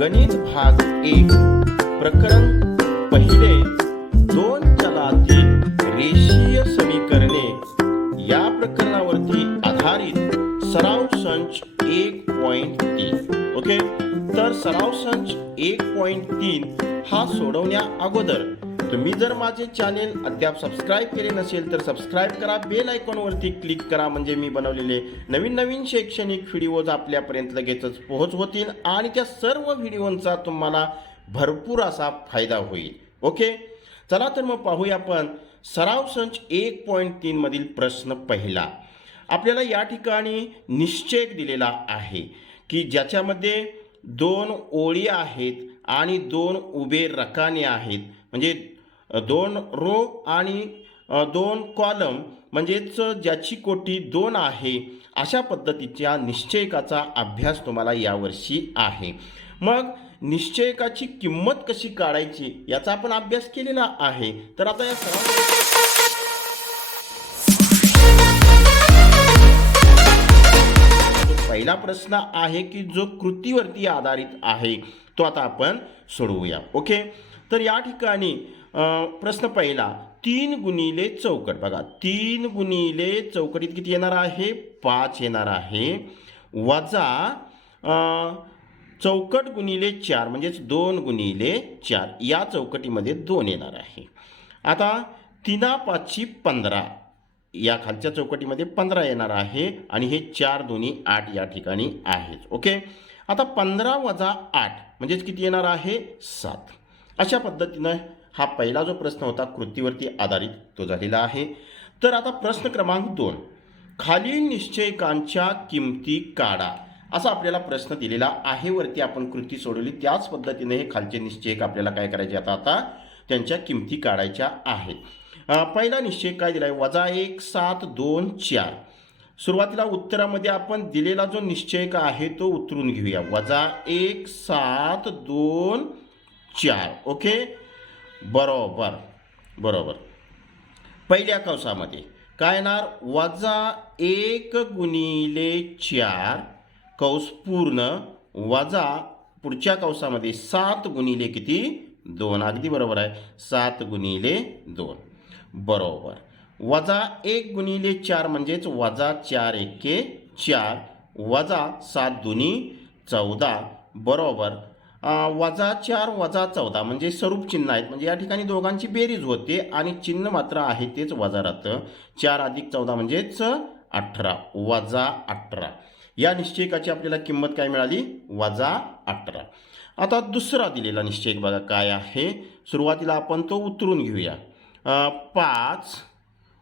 गणित भाग 1 प्रकरण पहिले दोन चलातील रेषीय समीकरणे या प्रकरणावरती आधारित सराव संच 1.3. ओके, तर सराव संच 1.3 हा सोडवण्या अगोदर तुम्ही जर माझे चॅनेल अद्याप सबस्क्राइब केले नसेल तर सबस्क्राइब करा, बेल आयकॉनवरती क्लिक करा, म्हणजे मी बनवलेले नवीन शैक्षणिक व्हिडिओज आपल्यापर्यंत लगेचच पोहोचवतील आणि त्या सर्व व्हिडिओंचा तुम्हाला भरपूर असा फायदा होईल. ओके, चला तर मग पाहूया आपण सराव संच 1.3 मधील प्रश्न पहिला. आपल्याला या ठिकाणी निश्चयक दिलेला आहे की ज्याच्यामध्ये दोन ओळी आहेत आणि दोन उभे रकाने आहेत, म्हणजे दोन रो आणि दोन कॉलम, म्हणजेच ज्याची कोटी 2 आहे, अशा पद्धतीच्या निश्चयकाचा अभ्यास तुम्हाला यावर्षी आहे. मग निश्चयकाची किंमत कशी काढायची याचा आपण अभ्यास केलेला आहे. तर आता या पहिला प्रश्न आहे की जो कृतीवरती आधारित आहे तो आता आपण सोडवूया. ओके, तर या ठिकाणी प्रश्न पहिला 3 गुणिले चौकट. बघा 3 गुणिले चौकटीत किती येणार आहे? 5 येणार आहे, वजा चौकट गुणिले 4 म्हणजेच 2 गुणिले 4 या चौकटीमध्ये 2 येणार आहे. आता 3 5 15 या खालच्या चौकटीमध्ये 15 येणार आहे आणि हे 4 2 8 या ठिकाणी आहेत. ओके, आता 15 वजा 8 म्हणजेच किती येणार आहे? 7. अशा पद्धतीनं हा पहिला जो प्रश्न होता कृतीवरती आधारित तो झालेला आहे. तर आता प्रश्न क्रमांक 2, खालील निश्चयकांच्या किमती काढा, असा आपल्याला प्रश्न दिलेला आहे. वरती आपण कृती सोडवली त्याच पद्धतीने हे खालचे निश्चयक आपल्याला काय करायचे आता त्यांच्या किमती काढायच्या आहेत. पहिला निश्चय काय दिला आहे? -1 7 2 4. सुरुवातीला उत्तरामध्ये आपण दिलेला जो निश्चयक आहे तो उतरून घेऊया. -1 7 2 4. ओके, बरोबर. पहिल्या कंसामध्ये काय येणार? -1 गुणिले 4 कंस पूर्ण वजा पुढच्या कंसामध्ये 7 गुणिले किती? 2. अगदी बरोबर आहे, 7 गुणिले 2. बरोबर. -1 गुणिले 4 म्हणजेच -4 1 4 वजा 7 2 14. बरोबर. -4 वजा 14 म्हणजे स्वरूप चिन्ह आहेत, म्हणजे या ठिकाणी दोघांची बेरीज होते आणि चिन्ह मात्र आहे तेच वजा राहतं. 4 अधिक 14 म्हणजेच 18, -18. या निश्चयकाची आपल्याला किंमत काय मिळाली? -18. आता दुसरा दिलेला निश्चयक बघा काय आहे. सुरुवातीला आपण तो उतरून घेऊया. 5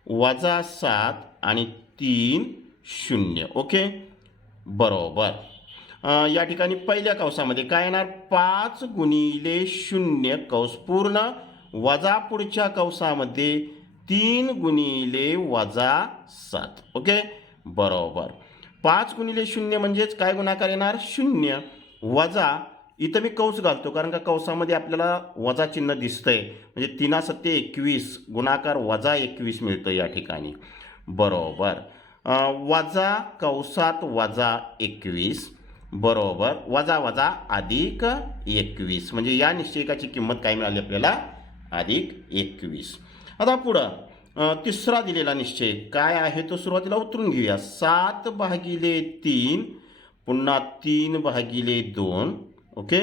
वजा 7 आणि 3 0. ओके, बरोबर. या ठिकाणी पहिल्या कंसामध्ये काय येणार? 5 गुणिले 0 कंस पूर्ण वजा पुढच्या कंसामध्ये 3 गुणिले वजा 7. ओके, बरोबर. 5 गुणिले 0 म्हणजेच काय गुणाकार येणार? 0 वजा, इथं मी कंस घालतो कारण का कंसामध्ये आपल्याला वजा चिन्ह दिसतंय, म्हणजे 3 7 21 गुणाकार वजा 21 मिळतं या ठिकाणी. बरोबर. वजा कंसात वजा 21. बरोबर, वजा वजा अधिक 21 म्हणजे या निश्चयकाची किंमत काय मिळाली आपल्याला? +21. आता पुढं तिसरा दिलेला निश्चय काय आहे तो सुरुवातीला उतरून घेऊया. 7/3 पुन्हा 3/2. ओके,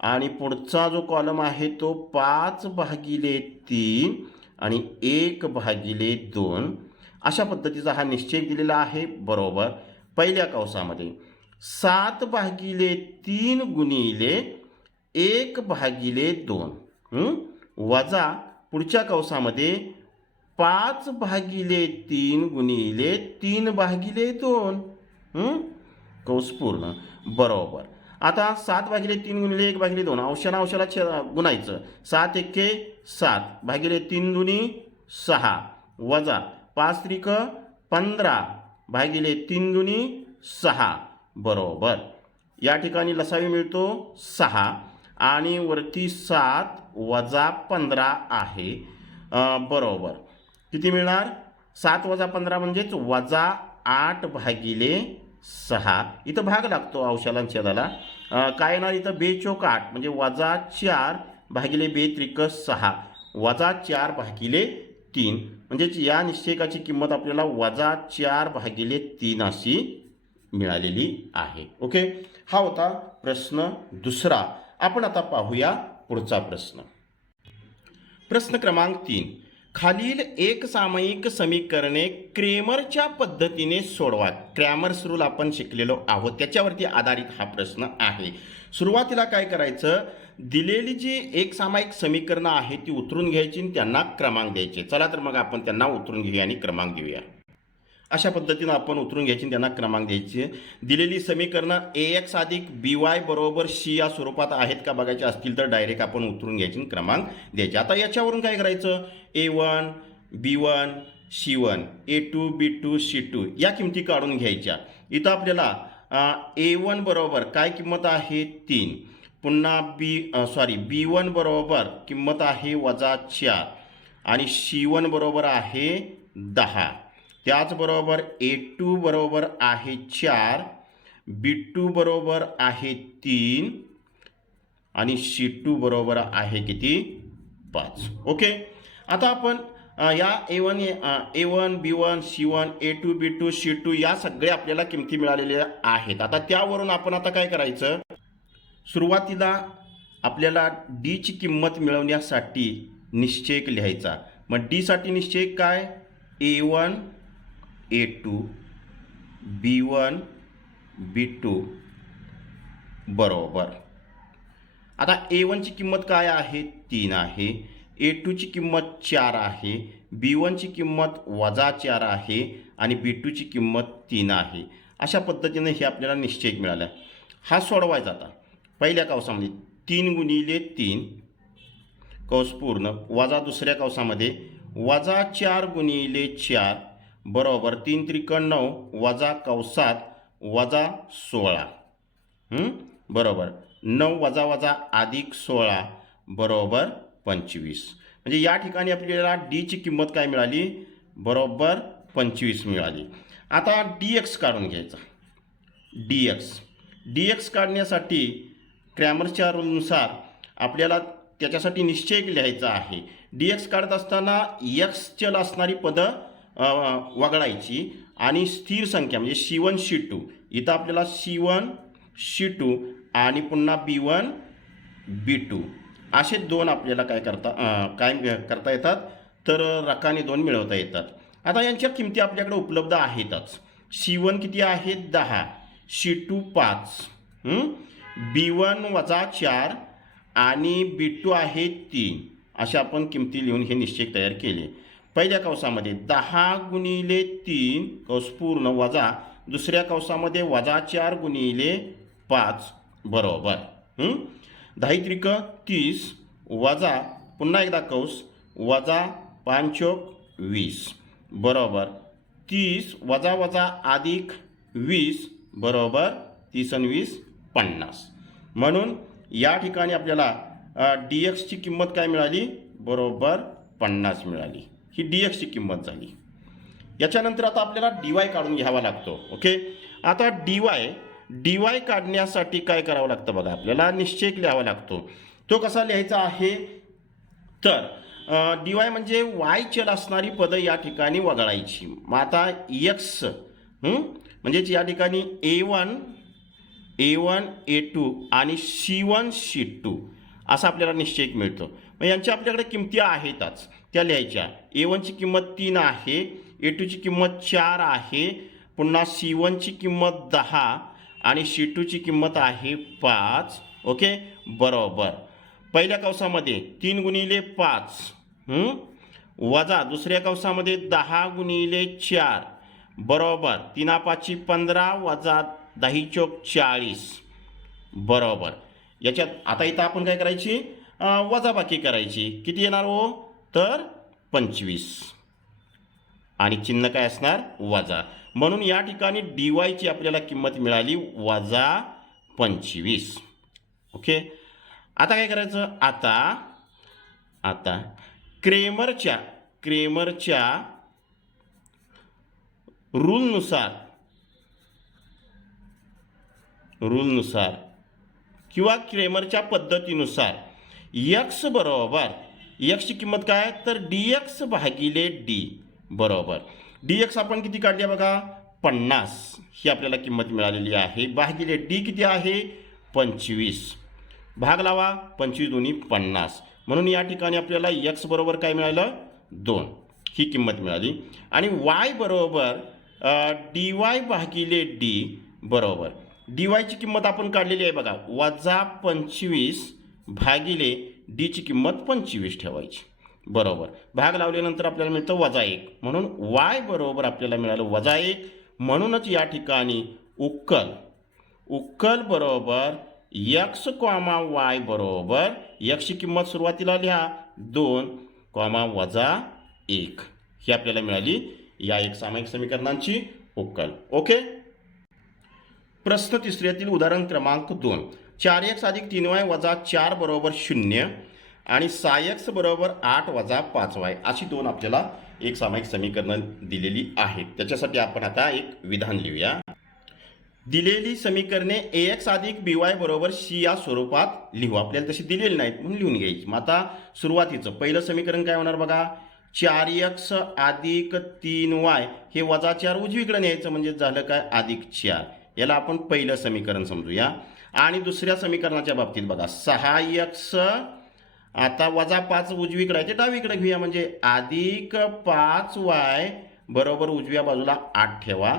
आणि पुढचा जो कॉलम आहे तो 5/3 आणि 1/2 अशा पद्धतीचा हा निश्चय दिलेला आहे. बरोबर. पहिल्या कंसामध्ये 7/3 गुणिले 1/2 वजा पुढच्या कंसामध्ये 5/3 गुणिले 3/2 कंस पूर्ण. बरोबर. आता 7/3 गुणिले 1/2 अंशाला गुणायचं. 7 1 7 भागिले 3 दुनी 6 वजा 5 त्रिक 15 भागिले 3 दुनी 6. बरोबर. या ठिकाणी लसावी मिळतो 6 आणि वरती 7 वजा 15 आहे. बरोबर. किती मिळणार? 7 वजा 15 म्हणजेच -8/6. 6. इथं भाग लागतो अंशाला आणि छेदाला. काय येणार इथं? बेचोक 8 म्हणजे -4 भागिले बेत्रिक 6 -4 भागिले 3 म्हणजेच या निश्चयकाची किंमत आपल्याला -4 भागिले 3 अशी मिळालेली आहे. ओके, हा होता प्रश्न दुसरा. आपण आता पाहूया पुढचा प्रश्न. प्रश्न क्रमांक 3. खालील एक सामायिक समीकरणे क्रेमरच्या पद्धतीने सोडवा. क्रॅमर्स रूल आपण शिकलेलो आहोत, त्याच्यावरती आधारित हा प्रश्न आहे. सुरुवातीला काय करायचं, दिलेली जी एक सामायिक समीकरणं आहेत ती उतरून घ्यायची आणि त्यांना क्रमांक द्यायचे. चला तर मग आपण त्यांना उतरून घेऊया आणि क्रमांक देऊया. अशा पद्धतीनं आपण उतरून घ्यायची, त्यांना क्रमांक द्यायचे. दिलेली समीकरणं AX अधिक BY बरोबर C या स्वरूपात आहेत का बघायचे असतील तर डायरेक्ट आपण उतरून घ्यायची आणि क्रमांक द्यायचे. आता याच्यावरून काय करायचं, A1 B1 C1 A2 B2 C2 या किमती काढून घ्यायच्या. इथं आपल्याला A1 बरोबर काय किंमत आहे 3, पुन्हा B1 बरोबर किंमत आहे -4 आणि C1 बरोबर आहे 10. त्याचबरोबर A2 बरोबर आहे 4, B2 बरोबर आहे 3 आणि C2 बरोबर आहे किती? 5. ओके, आता आपण या A1 B1 C1 A2 B2 C2 या सगळ्या आपल्याला किमती मिळालेल्या आहेत. आता त्यावरून आपण आता काय करायचं, सुरुवातीला आपल्याला D ची किंमत मिळवण्यासाठी निश्चयक लिहायचा. मग D साठी निश्चयक काय, A1 A2 B1 B2 बरोबर. आता A1 ची किंमत काय आहे 3 आहे, A2 ची किंमत 4 आहे, B1 ची किंमत -4 आहे आणि B2 ची किंमत 3 आहे. अशा पद्धतीने हे आपल्याला निश्चयक मिळाला. हा सोडवायचा. आता पहिल्या कौसामध्ये 3 गुणिले 3 कौस पूर्ण वजा दुसऱ्या कौसामध्ये -4 गुणिले 4 बरोबर 3 त्रिक 9 वजा कौसात -16 बरोबर 9 वजा वजा अधिक 16 बरोबर 25. म्हणजे या ठिकाणी आपल्याला D ची किंमत काय मिळाली, बरोबर 25 मिळाली. आता DX काढून घ्यायचा. DX काढण्यासाठी क्रॅमरच्या रूलनुसार आपल्याला त्याच्यासाठी निश्चयक लिहायचा आहे. DX काढत असताना X चल असणारी पदं वगळायची आणि स्थिर संख्या म्हणजे C1 C2, इथं आपल्याला C1 C2 आणि पुन्हा B1 B2 असे दोन आपल्याला काय करता येतात, तर रकाने 2 मिळवता येतात. आता यांच्या किमती आपल्याकडे उपलब्ध आहेतच. C1 किती आहे 10, C2 5, B1 -4 आणि B2 आहे 3. अशा आपण किमती लिहून हे निश्चय तयार केले. पहिल्या कौसामध्ये 10 गुणिले 3 कौस पूर्ण वजा दुसऱ्या कौसामध्ये -4 गुणिले 5 बरोबर 10 त्रिक 30 वजा पुन्हा एकदा कौस वजा 5 20 बरोबर 30 वजा वजा अधिक 20 बरोबर 30 आणि 20 50. म्हणून या ठिकाणी आपल्याला DX ची किंमत काय मिळाली, बरोबर 50 मिळाली. ही DX ची किंमत झाली. याच्यानंतर आता आपल्याला DY काढून घ्यावा लागतो. ओके, आता DY काढण्यासाठी काय करावं लागतं बघा, आपल्याला निश्चयक लिहावा लागतो. तो कसा लिहायचा आहे, तर DY म्हणजे Y चल असणारी पदं या ठिकाणी वगळायची. मग आता X म्हणजेच या ठिकाणी A1 A2 आणि C1 C2 असा आपल्याला निश्चयक मिळतो. मग यांच्या आपल्याकडे किमती आहेतच, त्या लिहायच्या. A1 ची किंमत 3 आहे, A2 ची किंमत 4 आहे, पुन्हा C1 ची किंमत 10 आणि C2 ची किंमत आहे 5. ओके बरोबर. पहिल्या कौसामध्ये 3 गुणिले 5 वजा दुसऱ्या कौसामध्ये 10 गुणिले 4 बरोबर 3 5 15 वजा 10 चौक 40 बरोबर. याच्यात आता इथं आपण काय करायची, वजाबाकी करायची. किती येणार हो, तर 25 आणि चिन्ह काय असणार, वजा. म्हणून या ठिकाणी DY ची आपल्याला किंमत मिळाली -25. ओके, आता काय करायचं, आता क्रेमरच्या रूलनुसार रूलनुसार किंवा क्रेमरच्या पद्धतीनुसार यक्स बरोबर यक्सची किंमत काय तर डी एक्स भागिले डी बरोबर डी एक्स आपण किती काढली आहे बघा 50 ही आपल्याला किंमत मिळालेली आहे भागिले डी किती आहे 25 भाग लावा 25 दोन्ही 50 म्हणून या ठिकाणी आपल्याला एक्स बरोबर काय मिळालं 2 ही किंमत मिळाली आणि वाय बरोबर डी वाय भागिले डी बरोबर डी वायची किंमत आपण काढलेली आहे बघा वजा 25 भागिले डीची किंमत 25 ठेवायची बरोबर भाग लावल्यानंतर आपल्याला मिळतं वजा 1 म्हणून वाय बरोबर आपल्याला मिळालं वजा 1 म्हणूनच या ठिकाणी उक्कल बरोबर एक्स कॉमा वाय बरोबर एक्सची किंमत सुरुवातीला लिहा 2 कॉमा वजा 1 ही आपल्याला मिळाली या एक सामायिक समीकरणांची उक्कल ओके। प्रश्न तिसऱ्यातील उदाहरण क्रमांक 2 4x अधिक 3y वजा 4 बरोबर 0 आणि 6x बरोबर 8 वजा 5y अशी दोन आपल्याला एक सामायिक समीकरणं दिलेली आहेत। त्याच्यासाठी आपण आता एक विधान लिहूया। दिलेली समीकरणे ax अधिक by बरोबर c या स्वरूपात लिहू। आपल्याला तशी दिलेली नाहीत म्हणून लिहून घ्यायची। मग आता सुरुवातीचं पहिलं समीकरण काय होणार बघा 4x अधिक 3y हे वजा 4 उजवीकडे न्यायचं म्हणजे झालं काय अधिक 4 याला आपण पहिलं समीकरण समजूया। आणि दुसऱ्या समीकरणाच्या बाबतीत बघा 6x आता वजा 5 उजवीकडे आहे ते डावीकडे घेऊया म्हणजे अधिक 5y बरोबर उजव्या बाजूला 8 ठेवा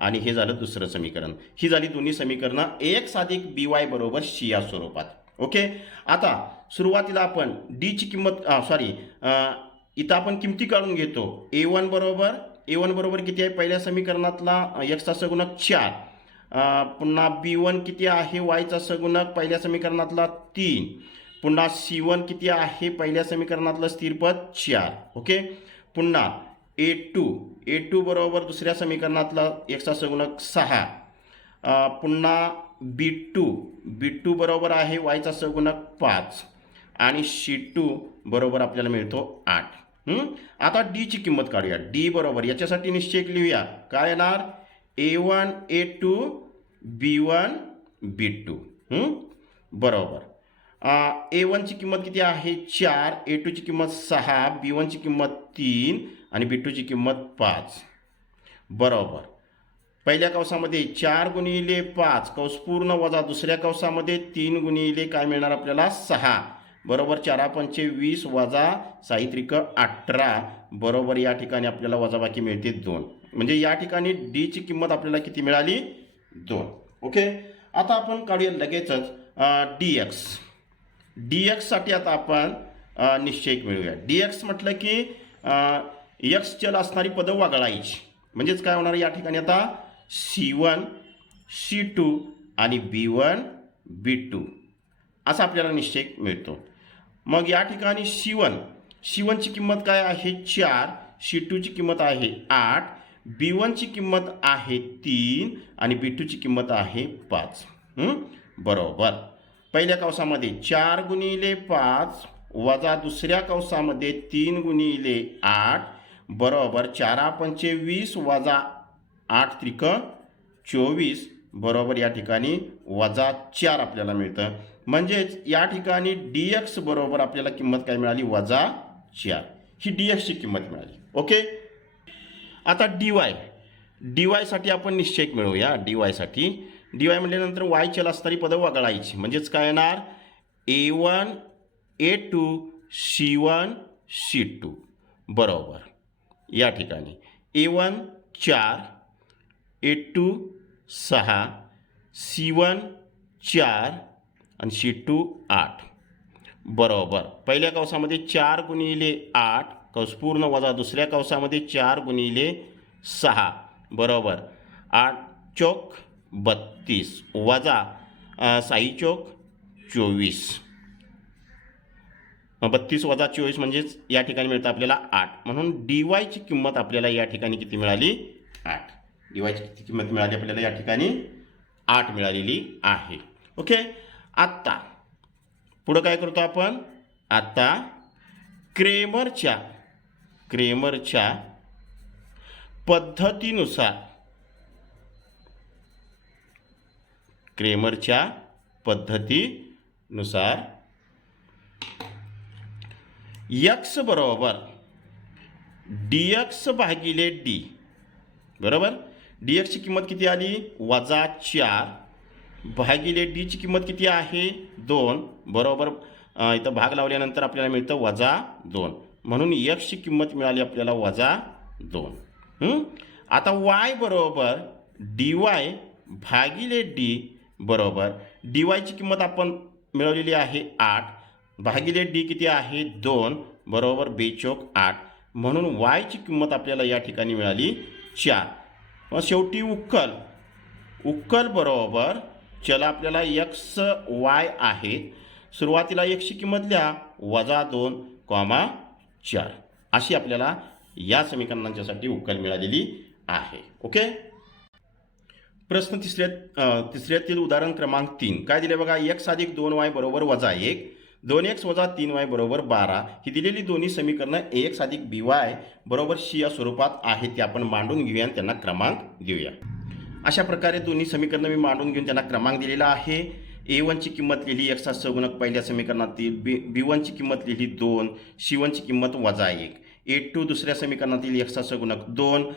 आणि हे झालं दुसरं समीकरण। ही झाली दोन्ही समीकरणं ax अधिक by बरोबर c या स्वरूपात ओके। आता सुरुवातीला आपण d ची किंमत इथं आपण किमती काढून घेतो a1 बरोबर किती आहे पहिल्या समीकरणातला x चा सगुणक 4 पुन्हा b1 किती आहे y चा सगुणक पहिल्या समीकरणातला 3 पुन्हा c1 किती आहे पहिल्या समीकरणातलं स्थिर पद 4 ओके। पुन्हा a2 बरोबर दुसऱ्या समीकरणातला x चा सगुणक 6 पुन्हा b2 बरोबर आहे y चा सगुणक 5 आणि c2 बरोबर आपल्याला मिळतो 8। आता d ची किंमत काढूया d बरोबर याच्यासाठी निश्चय लिहूया काय येणार a1 a2 b1 b2 बरोबर a1 ची किंमत किती आहे 4 a2 ची किंमत 6 b1 ची किंमत 3 आणि b2 ची किंमत 5 बरोबर पहिल्या कंसामध्ये 4 गुणिले 5 कंस पूर्ण वजा दुसऱ्या कंसामध्ये 3 गुणिले काय मिळणार आपल्याला 6 बरोबर 4 पंचे 20 वजा साहित्रिक 18 बरोबर या ठिकाणी आपल्याला वजाबाकी मिळते 2 म्हणजे या ठिकाणी d ची किंमत आपल्याला किती मिळाली 2 ओके। आता आपण काढूया लगेचच dx साठी आता आपण निश्चय मिळूया। dx म्हटलं की x चल असणारी पदं वगळायची म्हणजेच काय होणार या ठिकाणी आता c1 c2 आणि b1 b2 असा आपल्याला निश्चय मिळतो। मग या ठिकाणी c1 ची किंमत काय आहे 4 c2 ची किंमत आहे 8 b1 ची किंमत आहे 3 आणि b2 ची किंमत आहे 5 बरोबर पहिल्या कंसामध्ये 4 गुणिले 5 वजा दुसऱ्या कंसामध्ये 3 गुणिले 8 बरोबर 4 पंचे 20 वजा 8 त्रिक 24 बरोबर या ठिकाणी वजा 4 आपल्याला मिळतं म्हणजेच या ठिकाणी dx बरोबर आपल्याला किंमत काय मिळाली वजा 4 ही dx ची किंमत मिळाली ओके। आता dy साठी आपण निश्चय मिळवूया। dy साठी dy म्हटल्यानंतर y चल असणारी पदं वगळायची म्हणजेच काय येणार a1 a2 c1 c2 बरोबर या ठिकाणी a1 4 a2 6 c1 4 आणि c2 8 बरोबर पहिल्या कंसामध्ये 4 गुणिले 8 कंस पूर्ण वजा दुसऱ्या कंसामध्ये 4 गुणिले 6 बरोबर 8 चौक 32 वजा 6 चौक 24 32 वजा 24 म्हणजेच या ठिकाणी मिळतं आपल्याला 8 म्हणून dy ची किंमत आपल्याला या ठिकाणी किती मिळाली 8 dy ची किंमत मिळाली आपल्याला या ठिकाणी 8 मिळालेली आहे ओके। आता पुढे काय करतो आपण आता क्रेमरच्या क्रेमरच्या पद्धतीनुसार x बरोबर dx भागिले d, बरोबर. dx ची किंमत किती आली -4 भागिले d ची किंमत किती आहे 2, बरोबर. इथं भाग लावल्यानंतर आपल्याला मिळतं -2, म्हणून x ची किंमत मिळाली आपल्याला -2. आता y बरोबर dy भागिले d बरोबर dy ची किंमत आपण मिळवलेली आहे 8 भागिले d किती आहे 2, बरोबर 2×8, म्हणून y ची किंमत आपल्याला या ठिकाणी मिळाली 4. मग शेवटी उक्कल बरोबर चला आपल्याला x y आहे. सुरुवातीला x ची किंमत लिहा -2, 4. अशी आपल्याला या समीकरणांच्यासाठी उक्कल मिळालेली आहे. ओके. प्रश्न तिसऱ्यातील उदाहरण क्रमांक 3 काय दिले बघा. x + 2y बरोबर -1, 2x - 3y बरोबर 12 ही दिलेली दोन्ही समीकरणं ax + by बरोबर c या स्वरूपात आहेत. ते आपण मांडून घेऊया आणि त्यांना क्रमांक देऊया. अशा प्रकारे दोन्ही समीकरणं मी मांडून घेऊन त्यांना क्रमांक दिलेला आहे. a1 ची किंमत लिहिली x चा सहगुणक पहिल्या समीकरणातील, b1 ची किंमत लिहिली 2, c1 ची किंमत -1, a2 दुसऱ्या समीकरणातील x चा सहगुणक 2,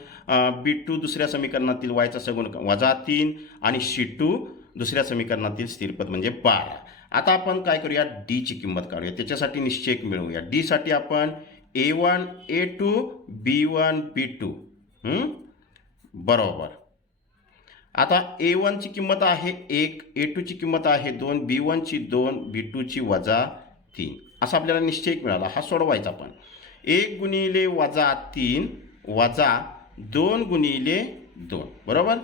b2 दुसऱ्या समीकरणातील y चा सहगुणक -3 आणि c2 दुसऱ्या समीकरणातील स्थिरपद म्हणजे 12. आता आपण काय करूया d ची किंमत काढूया. त्याच्यासाठी निश्चयक मिळवूया. d साठी आपण a1 a2 b1 b2 बरोबर. आता a1 ची किंमत आहे 1, a2 ची किंमत आहे 2, b1 ची 2, b2 ची -3 असा आपल्याला निश्चयक मिळाला. हा सोडवायचा आपण. 1 गुणिले -3 वजा 2 गुणिले 2, बरोबर.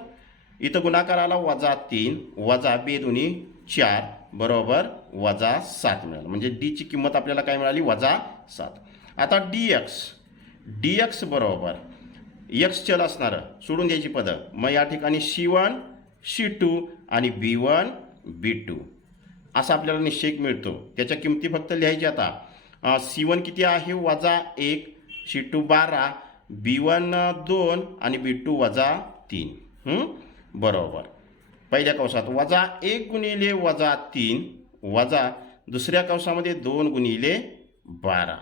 इथं गुणाकार आला -3 वजा 2 दुनी 4 बरोबर -7 मिळालं. म्हणजे d ची किंमत आपल्याला काय मिळाली -7. आता dx बरोबर x चल असणारं सोडून द्यायची पद्धत. मग या ठिकाणी c1 c2 आणि b1 b2 असा आपल्याला निश्चयक मिळतो. त्याच्या किमती फक्त लिहायच्या. आता c1 किती आहे -1, c2 12, b1 2 आणि b2 -3 बरोबर. पहिल्या कंसात -1 गुणिले -3 वजा दुसऱ्या कंसामध्ये 2 गुणिले 12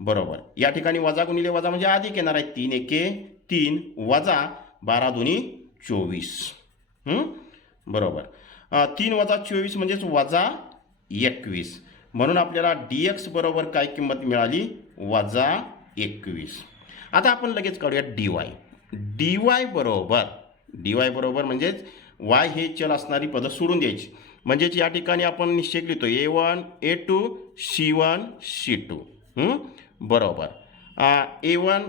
बरोबर. या ठिकाणी वजा गुणिले वजा म्हणजे अधिक येणार आहे. 3 एके 3 वजा 12 दुनी 24 बरोबर. 3 वजा 24 म्हणजेच -21, म्हणून आपल्याला dx बरोबर काय किंमत मिळाली -21. आता आपण लगेच काढूया dy बरोबर म्हणजेच y हे चल असणारी पद्धत सोडून द्यायची. म्हणजेच या ठिकाणी आपण निश्चय लिहितो a1 a2 c1 c2 बरोबर. a1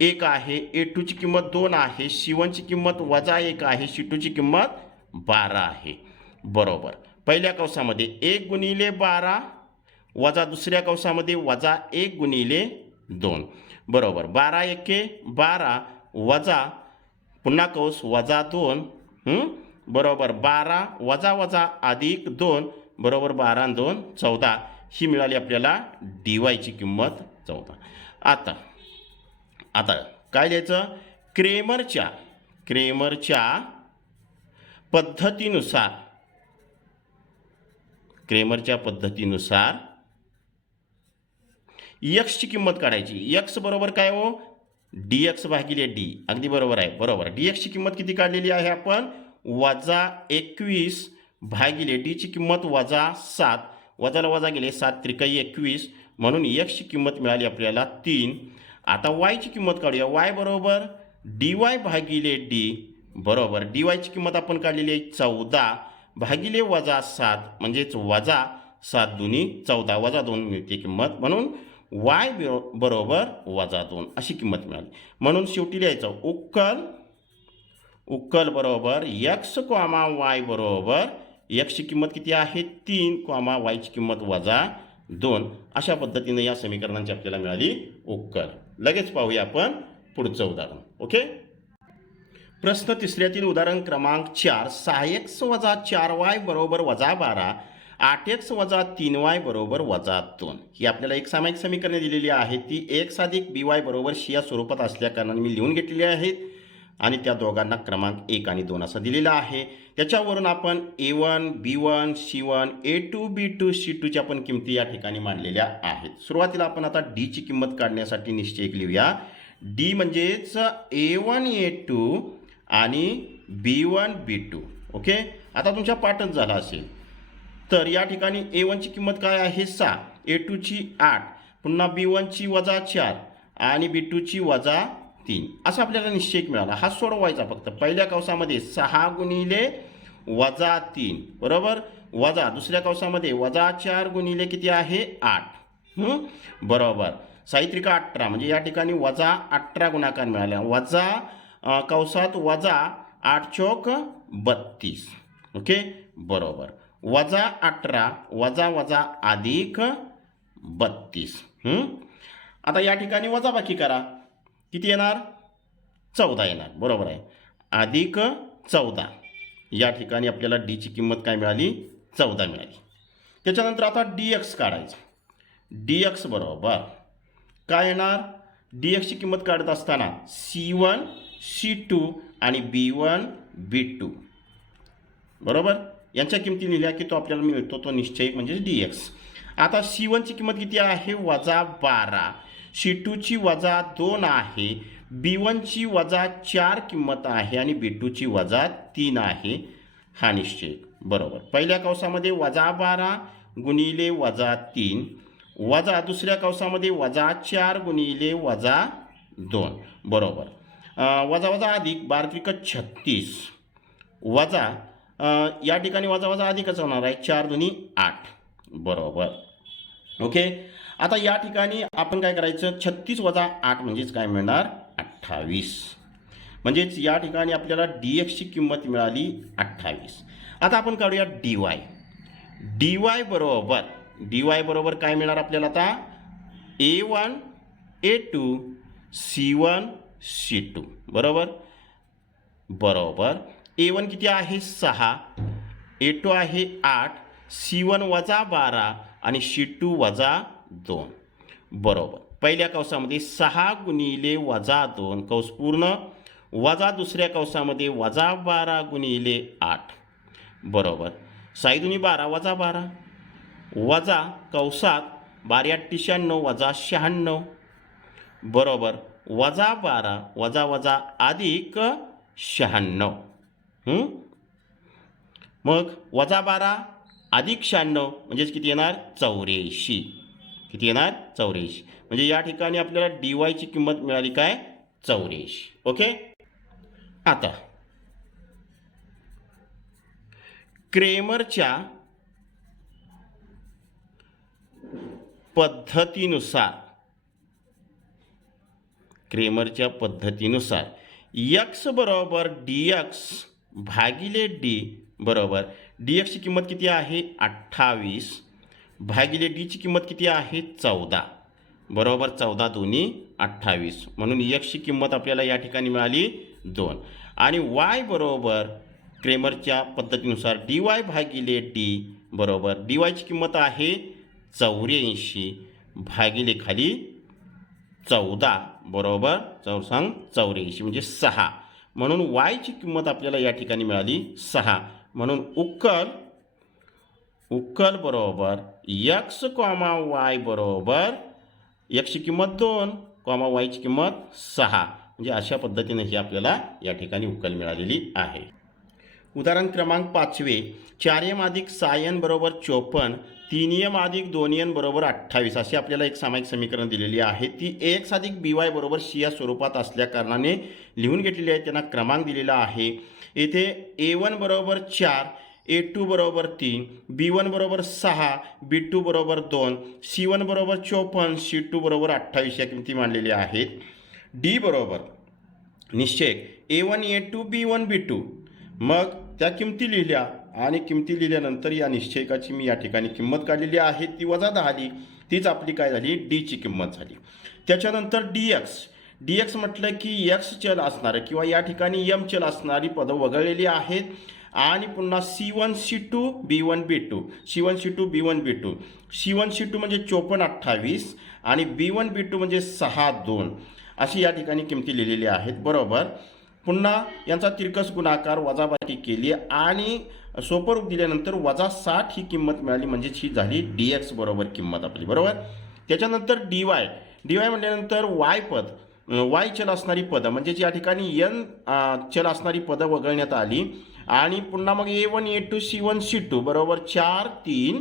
1 आहे, a2 ची किंमत 2 आहे, c1 ची किंमत -1 आहे, c2 ची किंमत 12 आहे बरोबर. पहिल्या कंसामध्ये 1 गुणिले 12 वजा दुसऱ्या कंसामध्ये -1 गुणिले 2 बरोबर. 12 एके 12 वजा पुन्हा कंस -2 बरोबर. 12 वजा वजा अधिक 2 बरोबर 12 आणि 2 14 ही मिळाली आपल्याला dy ची किंमत 14. आता काय द्यायचं. क्रेमरच्या पद्धतीनुसार x ची किंमत काढायची. x बरोबर काय हो dx भागिले d. अगदी बरोबर आहे. बरोबर. dx ची किंमत किती काढलेली आहे आपण -21 भागिले d ची किंमत -7, वजाला वजा गेले 7 त्रिकई 21, म्हणून x ची किंमत मिळाली आपल्याला 3. आता y ची किंमत काढूया. y बरोबर dy भागिले d बरोबर. dy ची किंमत आपण काढलेली आहे 14 भागिले -7 म्हणजेच -7 दुनी 14 -2 मिळते किंमत, म्हणून y बरोबर -2 अशी किंमत मिळाली. म्हणून शेवटी लिहायचं उक्कल बरोबर x, y बरोबर x ची किंमत किती आहे 3, y ची किंमत -2 अशा पद्धतीने या समीकरणांची आपल्याला मिळाली उक्कल. लगेच पाहूया आपण पुढचं उदाहरण. ओके. प्रश्न तिसऱ्यातील उदाहरण क्रमांक 4 6x - 4y बरोबर -12, 8x - 3y बरोबर -2 ही आपल्याला एक सामायिक समीकरणे दिलेली आहेत. ती x + by बरोबर c या स्वरूपात असल्या कारणाने मी लिहून घेतलेली आहेत. आणि त्या दोघांना क्रमांक 1 आणि 2 असा दिलेला आहे. त्याच्यावरून आपण A1, B1, C1, A2, B2, C2च्या पण किमती या ठिकाणी मांडलेल्या आहेत. सुरुवातीला आपण आता डीची किंमत काढण्यासाठी निश्चय लिहूया. डी म्हणजेच A1, A2 आणि B1, B2. ओके, आता तुमच्या पाठच झाला असेल. तर या ठिकाणी A1ची किंमत काय आहे 6, A2ची 8, पुन्हा B1ची -4 आणि B2ची -3 असा आपल्याला निश्चय मिळाला. हा सोडवायचा फक्त. पहिल्या कंसामध्ये 6 गुणिले -3 बरोबर, वजा दुसऱ्या कंसामध्ये -4 गुणिले किती आहे 8 बरोबर, साहित्रिक 18 म्हणजे या ठिकाणी -18 गुणाकार मिळाला. वजा कंसात -8 चौक 32. ओके बरोबर, -18 वजा अधिक 32. आता या ठिकाणी वजाबाकी करा. किती येणार 14 येणार. बरोबर आहे, अधिक 14. या ठिकाणी आपल्याला डीची किंमत काय मिळाली 14 मिळाली. त्याच्यानंतर आता DX काढायचं. DX बरोबर काय येणार, DXची किंमत काढत असताना C1 C2 आणि B1 B2 बरोबर, यांच्या किमती लिहिल्या की तो आपल्याला मिळतो तो निश्चय म्हणजे DX. आता C1ची किंमत किती आहे -12, C2ची -2 आहे, B1ची -4 किंमत आहे आणि B2ची -3 आहे. हा निश्चय बरोबर. पहिल्या कंसामध्ये -12 गुणिले -3 वजा दुसऱ्या कंसामध्ये -4 गुणिले -2 बरोबर, वजा अधिक 12×36 वजा या ठिकाणी वजा अधिकच होणार आहे, 4 दुनी 8 बरोबर. ओके, आता या ठिकाणी आपण काय करायचं 36 वजा 8 म्हणजेच काय मिळणार 28. म्हणजेच या ठिकाणी आपल्याला DXची किंमत मिळाली 28. आता आपण काढूया DY. DY बरोबर काय मिळणार आपल्याला आता A1 A2 C1 C2 बरोबर. A1 किती आहे 6, A2 आहे 8, C1 -12 आणि C2 -2 बरोबर. पहिल्या कंसामध्ये 6 गुणिले -2 कंस पूर्ण वजा दुसऱ्या कंसामध्ये -12 गुणिले 8 बरोबर, 6 दुनी 12 -12 वजा कंसात 12×8 = -96 बरोबर, -12 वजा अधिक 96. मग -12 अधिक 96 म्हणजेच किती येणार 84. किती येणार 84. म्हणजे या ठिकाणी आपल्याला DYची किंमत मिळाली काय 84. ओके, आता क्रेमरच्या पद्धतीनुसार X बरोबर DX भागिले D बरोबर, DXची किंमत किती आहे 28 भागिले Dची किंमत किती आहे 14 बरोबर, 14 दुनी 28 म्हणून Xची किंमत आपल्याला या ठिकाणी मिळाली 2. आणि Y बरोबर क्रेमरच्या पद्धतीनुसार DY भागिले D बरोबर, DYची किंमत आहे 84 भागिले खाली 14 बरोबर, 84 म्हणजे 6 म्हणून Yची किंमत आपल्याला या ठिकाणी मिळाली 6. म्हणून उकल बरोबर X, Y बरोबर Xची किंमत 2, Yची किंमत 6 म्हणजे अशा पद्धतीने ही आपल्याला या ठिकाणी उकल मिळालेली आहे. उदाहरण क्रमांक 5. 4m अधिक 6n बरोबर 54, 3m अधिक 2n बरोबर 28 असे आपल्याला एक सामायिक समीकरण दिलेली आहे. ती AX अधिक BY बरोबर C या स्वरूपात असल्या कारणाने लिहून घेतलेली आहे. त्यांना क्रमांक दिलेला आहे. येथे A1 बरोबर 4, A2 बरोबर 3, B1 बरोबर 6, B2 बरोबर 2, C1 बरोबर 54, C2 बरोबर 28 या किमती मांडलेल्या आहेत. D बरोबर निश्चय A1 A2 B1 B2. मग त्या किमती लिहिल्या आणि किमती लिहिल्यानंतर या निश्चयकाची मी या ठिकाणी किंमत काढलेली आहे. ती -10 आली. तीच आपली काय झाली डीची किंमत झाली. त्याच्यानंतर DX म्हटलं की X चल असणारे किंवा या ठिकाणी M चल असणारी पदं वगळलेली आहेत. आणि पुन्हा C1 C2 B1 B2, C1 C2 B1 B2, C1 C2 म्हणजे 54 28 आणि B1 B2 म्हणजे 6 2 अशी या ठिकाणी किमती लिहिलेल्या आहेत बरोबर. पुन्हा यांचा तिरकस गुणाकार वजाबाकी केली आणि सोपं रूप दिल्यानंतर -60 ही किंमत मिळाली, म्हणजेच ही झाली dx बरोबर किंमत आपली, बरोबर. त्याच्यानंतर dy म्हटल्यानंतर y पद, y चल असणारी पदं, म्हणजेच या ठिकाणी n चल असणारी पदं वगळण्यात आली आणि पुन्हा मग a1 a2 c1 c2 बरोबर 4 3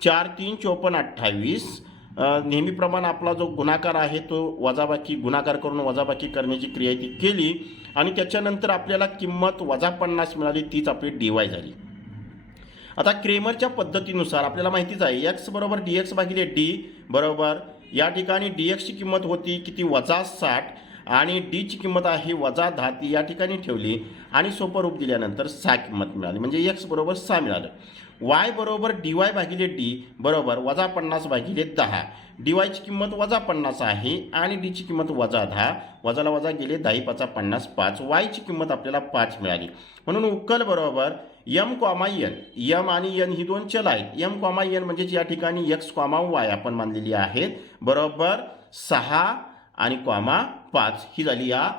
4 3 54 28. नेहमीप्रमाणे आपला जो गुणाकार आहे तो वजाबाकी गुणाकार करून वजाबाकी करण्याची क्रिया ती केली आणि त्याच्यानंतर आपल्याला किंमत -50 मिळाली, तीच आपली dy झाली. आता क्रेमरच्या पद्धतीनुसार आपल्याला माहितीच आहे x बरोबर dx भागिले d बरोबर या ठिकाणी dx ची किंमत होती किती -60 आणि d ची किंमत आहे -10, ती या ठिकाणी ठेवली आणि सोपं रूप दिल्यानंतर 6 किंमत मिळाली, म्हणजे x बरोबर 6 मिळालं. y बरोबर dy भागिले d बरोबर -50 भागिले 10. dy ची किंमत -50 आहे आणि d ची किंमत -10, वजाला वजा गेले 10 5 50 5. y ची किंमत आपल्याला 5 मिळाली. म्हणून उकल बरोबर m, n, m आणि n ही दोन चल आहेत. m, n म्हणजे या ठिकाणी x, y आपण मानलेली आहेत, बरोबर 6 आणि 5 ही झाली या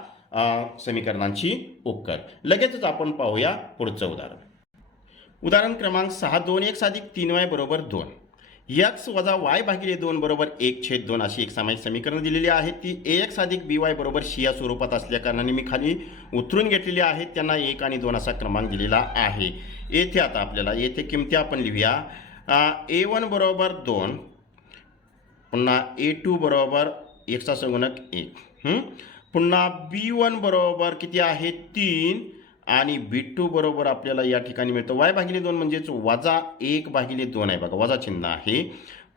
समीकरणांची उकल. लगेचच आपण पाहूया पुढचं उदाहरण. उदाहरण क्रमांक 6, 2x अधिक 3y बरोबर 2. x वजा y भागिले 2 बरोबर 1/2 अशी एक सामायिक समीकरण दिलेली आहेत. ती ax अधिक by बरोबर c या स्वरूपात असल्या कारणाने मी खाली उतरून घेतलेली आहेत. त्यांना 1 आणि 2 असा क्रमांक दिलेला आहे. येथे आता आपल्याला येथे किमती आपण लिहूया. a1 बरोबर 2, पुन्हा a2 बरोबर x चा संगणक 1, पुन्हा b1 बरोबर किती आहे 3 आणि b2 बरोबर आपल्याला या ठिकाणी मिळतं y भागिले 2 म्हणजेच -1 भागिले 2 आहे बघा, वजा चिन्ह आहे.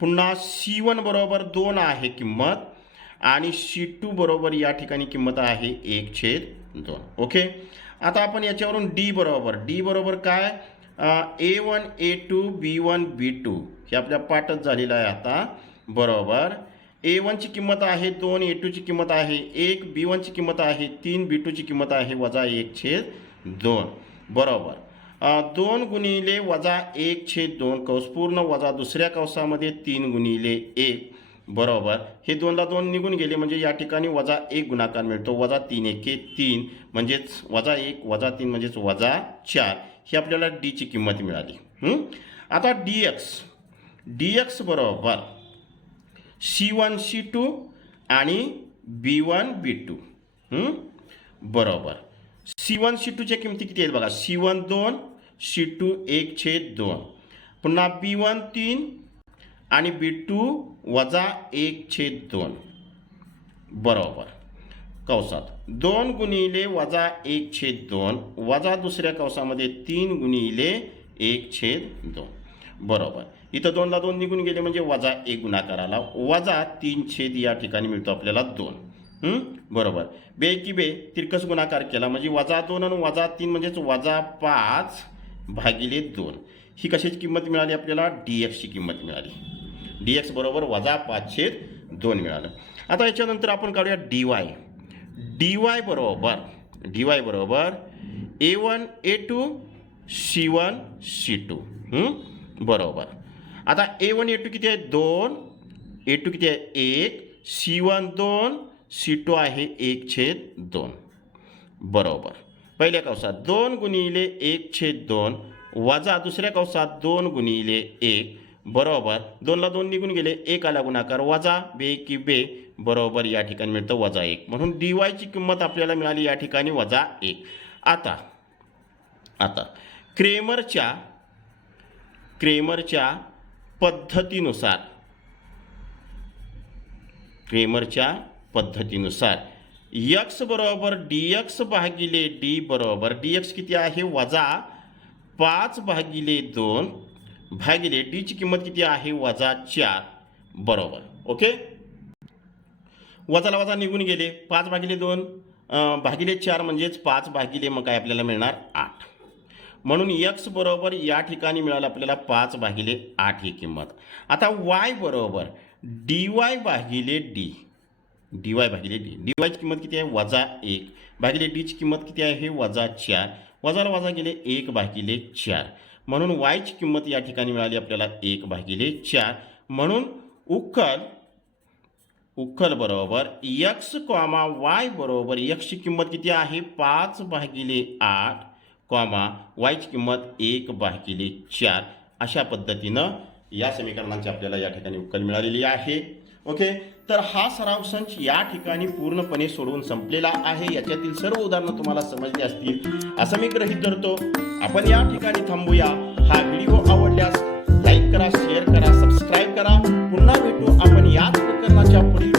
पुन्हा c1 बरोबर 2 आहे किंमत आणि c2 बरोबर या ठिकाणी किंमत आहे 1/2. ओके. आता आपण याच्यावरून d बरोबर काय a1 a2 b1 b2 हे आपल्या पाठच झालेलं आहे आता, बरोबर. a1 ची किंमत आहे 2, a2 ची किंमत आहे 1, b1 ची किंमत आहे 3, b2 ची किंमत आहे -1/2, बरोबर. 2 गुणिले -1/2 कौस पूर्ण वजा दुसऱ्या कौसामध्ये 3 गुणिले 1, बरोबर. हे 2 ला 2 निघून गेले म्हणजे या ठिकाणी -1 गुणाकार मिळतो. -3 1 3 म्हणजेच -1 -3 म्हणजेच -4 ही आपल्याला d ची किंमत मिळाली. आता dx बरोबर c1 c2 आणि b1 b2, बरोबर. c1 c2 च्या किमती किती आहेत बघा, c1 2 c2 1/2, पुन्हा b1 3 आणि b2 -1/2, बरोबर. कौसात 2 गुणिले -1/2 वजा दुसऱ्या कौसामध्ये 3 गुणिले 1/2, बरोबर. इथं 2 ला 2 निघून गेले म्हणजे -1 गुणाकार आला, -3 या ठिकाणी मिळतो आपल्याला 2, बरोबर. बे की बे तिरकस गुणाकार केला म्हणजे -2 आणि -3 म्हणजेच -5 भागिले 2. ही कशाची किंमत मिळाली आपल्याला, dx ची किंमत मिळाली. dx बरोबर -5/2 मिळालं. आता याच्यानंतर आपण काढूया dy बरोबर a1 a2 c1 c2, बरोबर. आता a1 a2 किती आहे 2, a2 किती आहे 1, c1 2, c2 आहे 1/2, बरोबर. पहिल्या कौसात 2 गुणिले 1/2 वजा दुसऱ्या कौसात 2 गुणिले 1, बरोबर. 2 ला 2 निघून गेले, 1 आला गुणाकार, वजा बे की बे, बरोबर. या ठिकाणी मिळतं -1 म्हणून dy ची किंमत आपल्याला मिळाली या ठिकाणी -1. आता क्रेमरच्या पद्धतीनुसार x बरोबर dx भागिले d बरोबर dx किती आहे -5 भागिले 2 भागिले d ची किंमत किती आहे -4, बरोबर. ओके. वजाला वजा निघून गेले, 5 भागिले 2 भागिले 4 म्हणजेच 5 भागिले मग काय आपल्याला मिळणार 8. म्हणून x बरोबर या ठिकाणी मिळालं आपल्याला 5 भागिले 8 ही किंमत. आता y बरोबर dy भागिले d dy ची किंमत किती आहे -1 भागिले d ची किंमत किती आहे -4, वजाला वजा गेले 1 भागिले 4 म्हणून y ची किंमत या ठिकाणी मिळाली आपल्याला 1/4. म्हणून उकल उखल बरोबर x, y बरोबर x ची किंमत किती आहे 5/8 y ची किंमत 1/4 अशा पद्धतीनं या समीकरणांची आपल्याला या ठिकाणी उकल मिळालेली आहे. ओके, तर हा सराव संच या ठिकाणी पूर्णपणे सोडवून संपलेला आहे. याच्यातील सर्व उदाहरणं तुम्हाला समजली असतील असं मी गृहीत धरतो. आपण या ठिकाणी थांबूया. हा व्हिडिओ आवडल्यास लाईक करा, शेअर करा, सबस्क्राईब करा. पुन्हा भेटू आपण याच प्रकरणाच्या पुढील